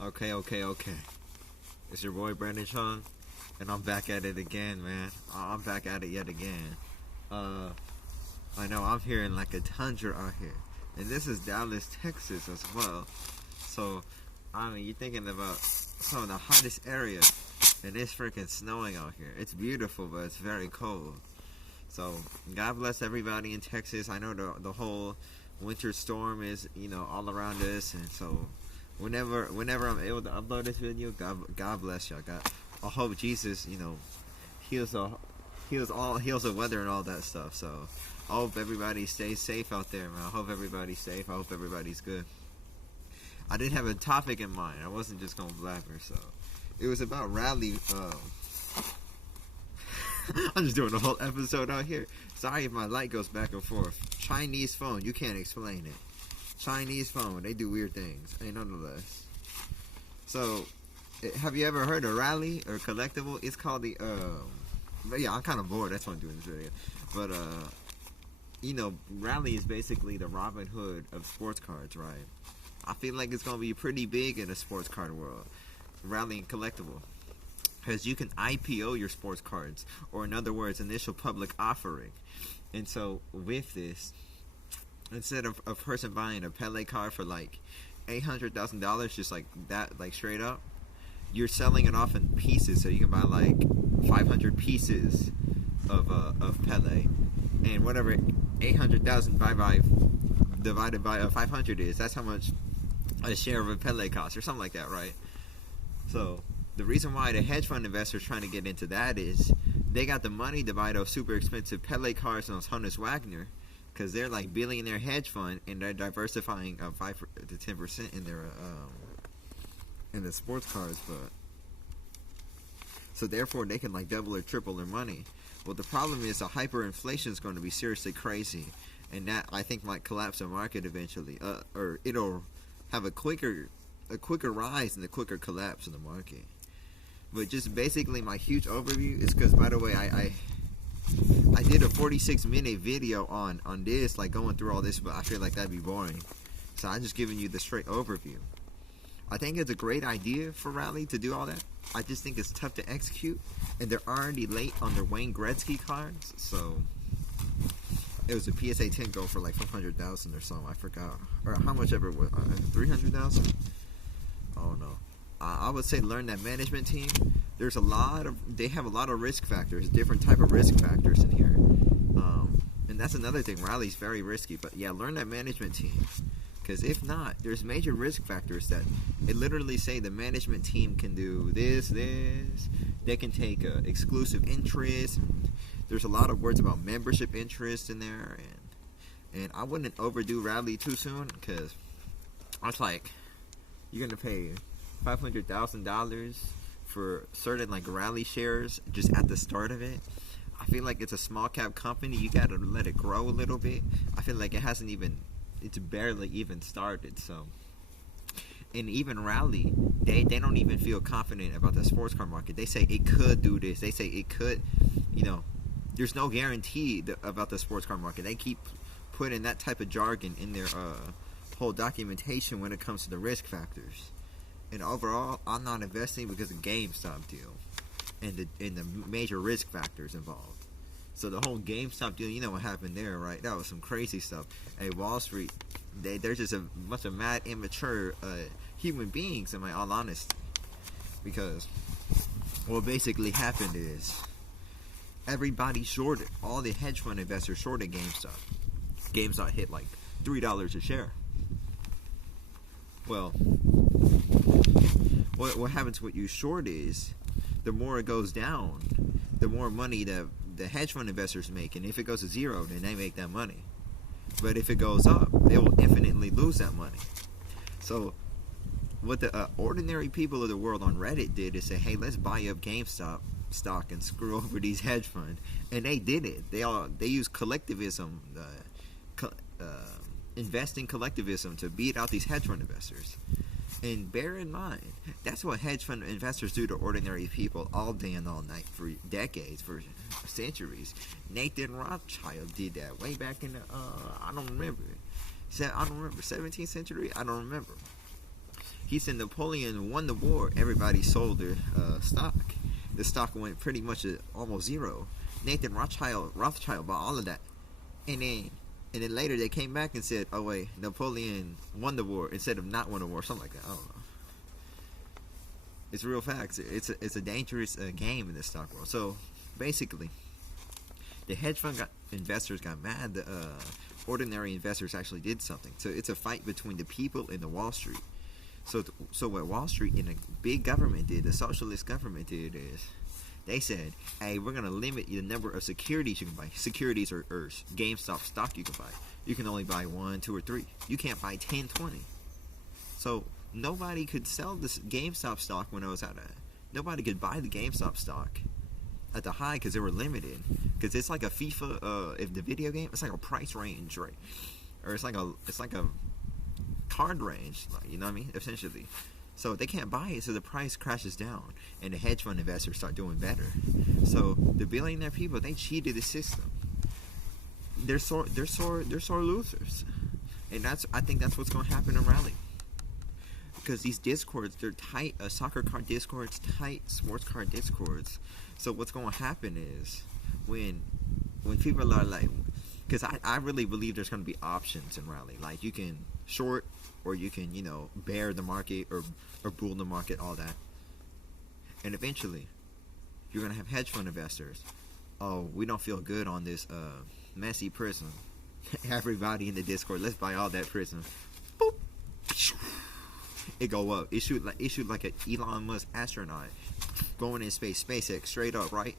Okay. It's your boy Brandon Chung, and I'm back at it again, man. I'm back at it yet again. Uh, I know I'm here in like a tundra out here, and this is Dallas, Texas as well. So, I mean, you're thinking about some of the hottest areas, and it's freaking snowing out here. It's beautiful, but it's very cold. So, God bless everybody in Texas. I know the whole winter storm is all around us, and so whenever I'm able to upload this video, God bless y'all. I hope Jesus heals the weather and all that stuff. So I hope everybody stays safe out there, man. I hope everybody's safe. I hope everybody's good. I did have a topic in mind. I wasn't just gonna blabber. So it was about rally. I'm just doing the whole episode out here. Sorry if my light goes back and forth. Chinese phone, you can't explain it. Chinese phone, they do weird things. Ain't nonetheless. So, have you ever heard of rally or collectible? It's called the but yeah, I'm kind of bored. That's why I'm doing this video. But rally is basically the Robin Hood of sports cards, right? I feel like it's gonna be pretty big in the sports card world. Rally and collectible. Because you can IPO your sports cards, or in other words, initial public offering. And so with this, instead of a person buying a Pele card for like $800,000, just like that, like straight up, you're selling it off in pieces. So you can buy like 500 pieces of Pele, and whatever 800,000 divided by 500 is, that's how much a share of a Pele costs, or something like that, right? So the reason why the hedge fund investors trying to get into that is they got the money to buy those super expensive Pele cards and those Honus Wagner, because they're like billionaire hedge fund, and they're diversifying 5 to 10% in their in the sports cards, but so therefore they can like double or triple their money. Well, the problem is the hyperinflation is going to be seriously crazy, and that I think might collapse the market eventually, or it'll have a quicker rise and a quicker collapse in the market. But just basically my huge overview is because, by the way, I did a 46-minute video on this, like going through all this, but I feel like that'd be boring. So I'm just giving you the straight overview. I think it's a great idea for Rally to do all that. I just think it's tough to execute, and they're already late on their Wayne Gretzky cards. So it was a PSA 10 goal for like 500,000 or something. I forgot, or how much ever it was, 300,000. Oh no. I would say learn that management team. They have a lot of risk factors, different type of risk factors in here, and that's another thing. Rally's very risky, but yeah, learn that management team, because if not, there's major risk factors that it literally say the management team can do this. They can take exclusive interest. There's a lot of words about membership interest in there, and I wouldn't overdo Rally too soon, because I was like, you're gonna pay $500,000 for certain like Rally shares just at the start of it. I feel like it's a small cap company. You gotta let it grow a little bit. I feel like it's barely even started. So, and even Rally, they don't even feel confident about the sports car market. They say it could do this. They say it could, there's no guarantee about the sports car market. They keep putting that type of jargon in their whole documentation when it comes to the risk factors. And overall, I'm not investing because of GameStop deal and the major risk factors involved. So the whole GameStop deal, you know what happened there, right? That was some crazy stuff. Hey, Wall Street, they're just a bunch of mad, immature human beings, in my all honesty. Because what basically happened is everybody shorted. All the hedge fund investors shorted GameStop. GameStop hit like $3 a share. Well, what happens when you short is, the more it goes down, the more money that the hedge fund investors make. And if it goes to zero, then they make that money. But if it goes up, they will infinitely lose that money. So what the ordinary people of the world on Reddit did is say, hey, let's buy up GameStop stock and screw over these hedge funds. And they did it. They use collectivism, investing collectivism, to beat out these hedge fund investors. And bear in mind, that's what hedge fund investors do to ordinary people all day and all night for decades, for centuries. Nathan Rothschild did that way back in the, I don't remember, 17th century? I don't remember. He said Napoleon won the war. Everybody sold their stock. The stock went pretty much almost zero. Nathan Rothschild bought all of that, and then later they came back and said, "Oh wait, Napoleon won the war instead of not won the war," something like that. I don't know. It's real facts. It's a dangerous game in the stock world. So basically, the hedge fund investors got mad. The ordinary investors actually did something. So it's a fight between the people and the Wall Street. So what Wall Street and a big government did, the socialist government did, is they said, hey, we're going to limit the number of securities you can buy. Securities or GameStop stock you can buy. You can only buy 1, 2, or 3. You can't buy 10, 20. So nobody could sell this GameStop stock when it was nobody could buy the GameStop stock at the high because they were limited. Because it's like a FIFA, if the video game, it's like a price range, right? Or it's like a card range, like, you know what I mean? Essentially. So they can't buy it, so the price crashes down, and the hedge fund investors start doing better. So the billionaire people, they cheated the system. They're sore losers, and I think that's what's going to happen in Raleigh. Because these discords, they're tight, soccer card discords, tight sports card discords. So what's going to happen is when people are like, because I really believe there's going to be options in Raleigh. Like you can short, or you can, bear the market or bull the market, all that. And eventually, you're going to have hedge fund investors. Oh, we don't feel good on this messy prism. Everybody in the Discord, let's buy all that prism. Boop. It go up. It shoot like an Elon Musk astronaut going in space, SpaceX, straight up, right?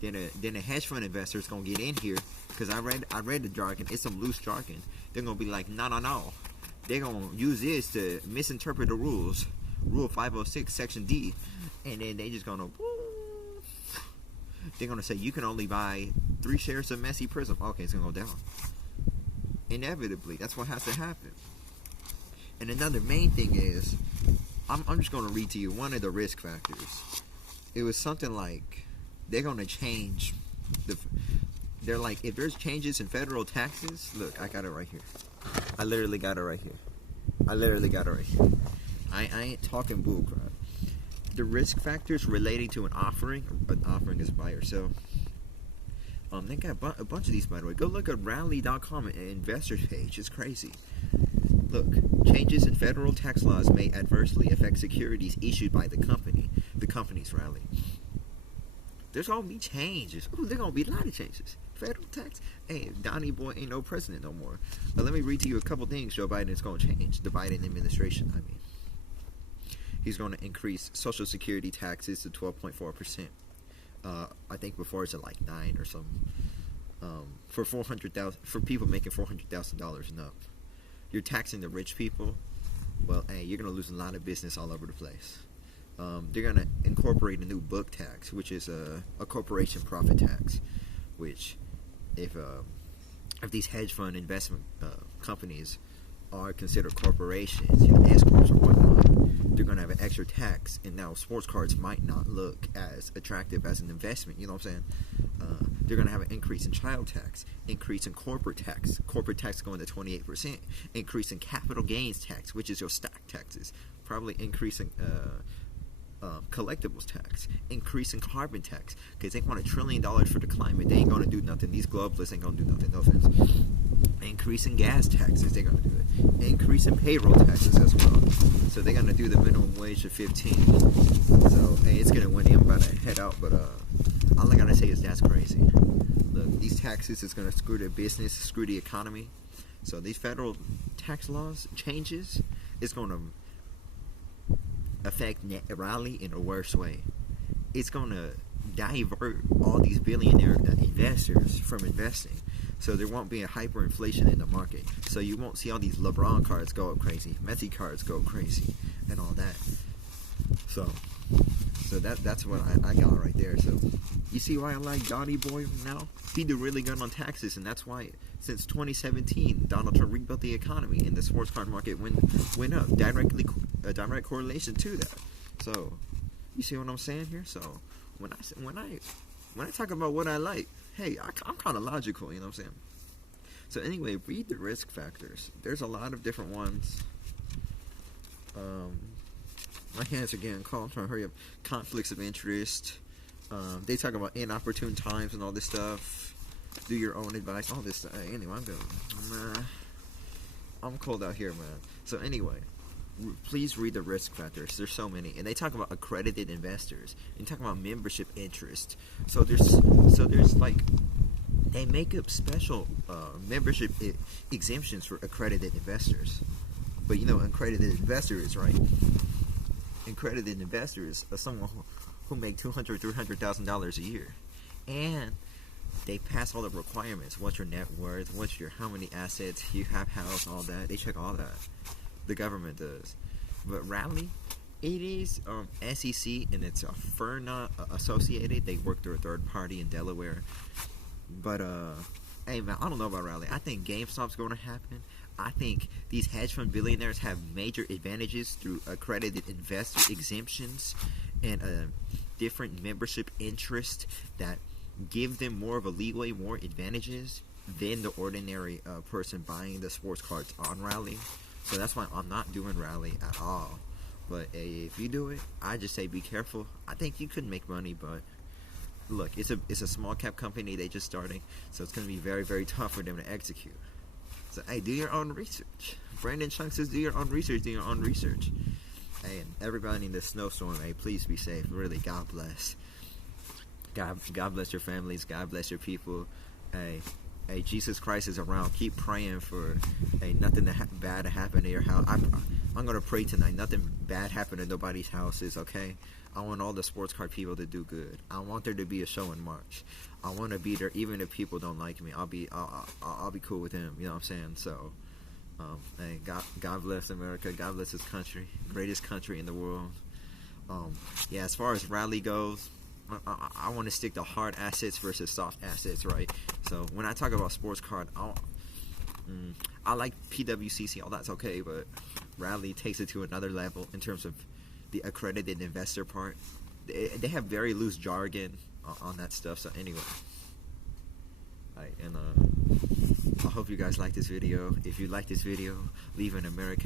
Then a hedge fund investor is gonna get in here, because I read the jargon. It's some loose jargon. They're gonna be like, no. They're gonna use this to misinterpret the rules. Rule 506, Section D, and then they just gonna. They're gonna say you can only buy 3 shares of Messy Prism. Okay, it's gonna go down. Inevitably, that's what has to happen. And another main thing is, I'm just gonna read to you one of the risk factors. It was something like they're gonna change they're like, if there's changes in federal taxes, look, I got it right here. I literally got it right here. I ain't talking bullcrap. The risk factors relating to an offering is buy or sell. They got a bunch of these, by the way. Go look at Rally.com, an investors page. It's crazy. Look, changes in federal tax laws may adversely affect securities issued by the company's Rally. There's gonna be changes. Ooh, there's gonna be a lot of changes. Federal tax. Hey, Donnie Boy ain't no president no more. But let me read to you a couple things Joe Biden is gonna change. The Biden administration, I mean. He's gonna increase Social Security taxes to 12.4%. I think before it's at like 9 or something. For people making $400,000 and up. You're taxing the rich people. Well, hey, you're gonna lose a lot of business all over the place. They're gonna incorporate a new book tax, which is a corporation profit tax. Which, if these hedge fund investment companies are considered corporations, S corps or whatnot, they're gonna have an extra tax, and now sports cards might not look as attractive as an investment. You know what I'm saying? They're gonna have an increase in child tax, increase in corporate tax going to 28%, increase in capital gains tax, which is your stock taxes, probably increasing collectibles tax, increase in carbon tax, because they want $1 trillion for the climate. They ain't gonna do nothing. These globalists ain't gonna do nothing. No offense. Increase in gas taxes, they're gonna do it. Increase in payroll taxes as well. So they're gonna do the minimum wage of 15. So hey, it's gonna win. I'm about to head out, but all I gotta say is that's crazy. Look, these taxes is gonna screw their business, screw the economy. So these federal tax laws changes is gonna affect Raleigh in a worse way. It's gonna divert all these billionaire investors from investing, so there won't be a hyperinflation in the market. So you won't see all these LeBron cards go up crazy, Messi cards go crazy, and all that. So that's what I got right there. So you see why I like Donnie Boy now? He did really good on taxes, and that's why since 2017 Donald Trump rebuilt the economy and the sports card market went up. A direct correlation to that. So you see what I'm saying here? So when I talk about what I like, hey, I'm kind of logical. You know what I'm saying? So anyway, read the risk factors. There's a lot of different ones. Um, my hands are getting cold. I'm trying to hurry up. Conflicts of interest. They talk about inopportune times and all this stuff. Do your own advice. All this stuff. Anyway, I'm cold out here, man. So anyway, please read the risk factors. There's so many, and they talk about accredited investors. And talk about membership interest. So there's like they make up special membership exemptions for accredited investors. But you know, accredited investors, right? Accredited investors are someone who make $200,000, $300,000 a year, and they pass all the requirements. What's your net worth? What's your how many assets you have, house, all that. They check all that. The government does. But Rally, it is SEC, and it's a FIRNA associated. They work through a third party in Delaware. But hey man, I don't know about Rally. I think GameStop's going to happen. I think these hedge fund billionaires have major advantages through accredited investor exemptions and different membership interest that give them more of a leeway, more advantages than the ordinary person buying the sports cards on Rally. So that's why I'm not doing Rally at all. But if you do it, I just say be careful. I think you could make money, but look, it's a small cap company. They just starting, so it's going to be very, very tough for them to execute. So hey, do your own research. Brandon Chung says do your own research. Do your own research. Hey, and everybody in this snowstorm, hey, please be safe. Really, God bless. God bless your families. God bless your people. Hey, Jesus Christ is around. Keep praying for nothing bad to happen to your house. I'm gonna pray tonight. Nothing bad happen to nobody's houses. Okay. I want all the sports card people to do good. I want there to be a show in March. I want to be there, even if people don't like me. I'll be cool with them. You know what I'm saying? So, hey, God bless America. God bless this country, greatest country in the world. Yeah, as far as Rally goes, I want to stick to hard assets versus soft assets, right? So when I talk about sports card, I like PWCC, all that's okay, but Rally takes it to another level in terms of the accredited investor part. They have very loose jargon on that stuff. So anyway, and I hope you guys like this video. If you like this video, leave an American